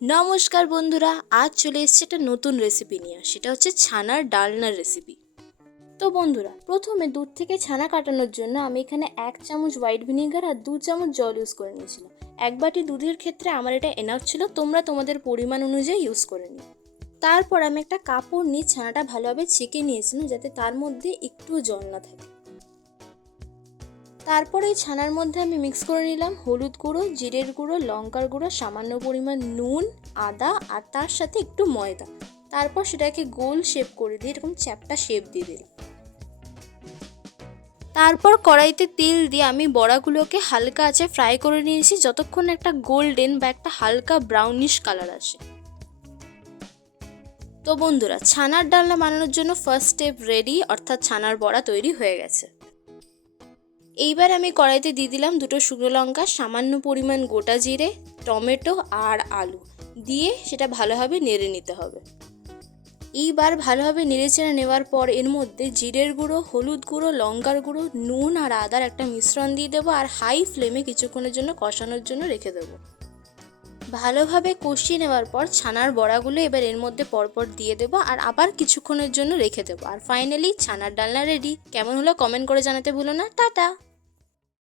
নমস্কার বন্ধুরা, আজ চলে এসেছে একটা নতুন রেসিপি নিয়ে। সেটা হচ্ছে ছানার ডালনার রেসিপি। তো বন্ধুরা, প্রথমে দুধ থেকে ছানা কাটানোর জন্য আমি এখানে 1 চামচ হোয়াইট ভিনিগার আর 2 চামচ জল ইউজ করে নিয়েছিলাম। 1 বাটি দুধের ক্ষেত্রে আমার এটা এনাফ ছিল, তোমরা তোমাদের পরিমাণ অনুযায়ী ইউজ করে নিও। তারপর আমি একটা কাপড় নিয়ে ছানাটা ভালোভাবে ছেঁকে নিয়েছিলাম, যাতে তার মধ্যে একটুও জল না থাকে। তারপর এই ছানার মধ্যে আমি মিক্স করে নিলাম হলুদ গুঁড়ো, জিরের গুঁড়ো, লঙ্কার গুঁড়ো, সামান্য পরিমাণ নুন, আদা আর তার সাথে একটু ময়দা। তারপর সেটাকে গোল শেপ করে দিয়ে এরকম চ্যাপ্টা শেপ দিয়ে দিলাম। তারপর কড়াইতে তেল দিয়ে আমি বড়াগুলোকে হালকা আঁচে ফ্রাই করে নিয়েছি, যতক্ষণ একটা গোল্ডেন বা একটা হালকা ব্রাউনিশ কালার আসে। তো বন্ধুরা, ছানার ডালনা বানানোর জন্য ফার্স্ট স্টেপ রেডি, অর্থাৎ ছানার বড়া তৈরি হয়ে গেছে। এইবার আমি কড়াইতে দিয়ে দিলাম 2টো শুকনো লঙ্কা, সামান্য পরিমাণ গোটা জিরে, টমেটো আর আলু দিয়ে সেটা ভালোভাবে নেড়ে নিতে হবে। এইবার ভালোভাবে নেড়েচেড়ে নেওয়ার পর এর মধ্যে জিরের গুঁড়ো, হলুদ গুঁড়ো, লঙ্কার গুঁড়ো, নুন আর আদার একটা মিশ্রণ দিয়ে দেবো আর হাই ফ্লেমে কিছুক্ষণের জন্য কষানোর জন্য রেখে দেবো। ভালোভাবে কষিয়ে নেওয়ার পর ছানার বড়াগুলো এবার এর মধ্যে পরপর দিয়ে দেবো আর আবার কিছুক্ষণের জন্য রেখে দেবো। আর ফাইনালি ছানার ডালনা রেডি। কেমন হলো কমেন্ট করে জানাতে ভুলো না। টাটা।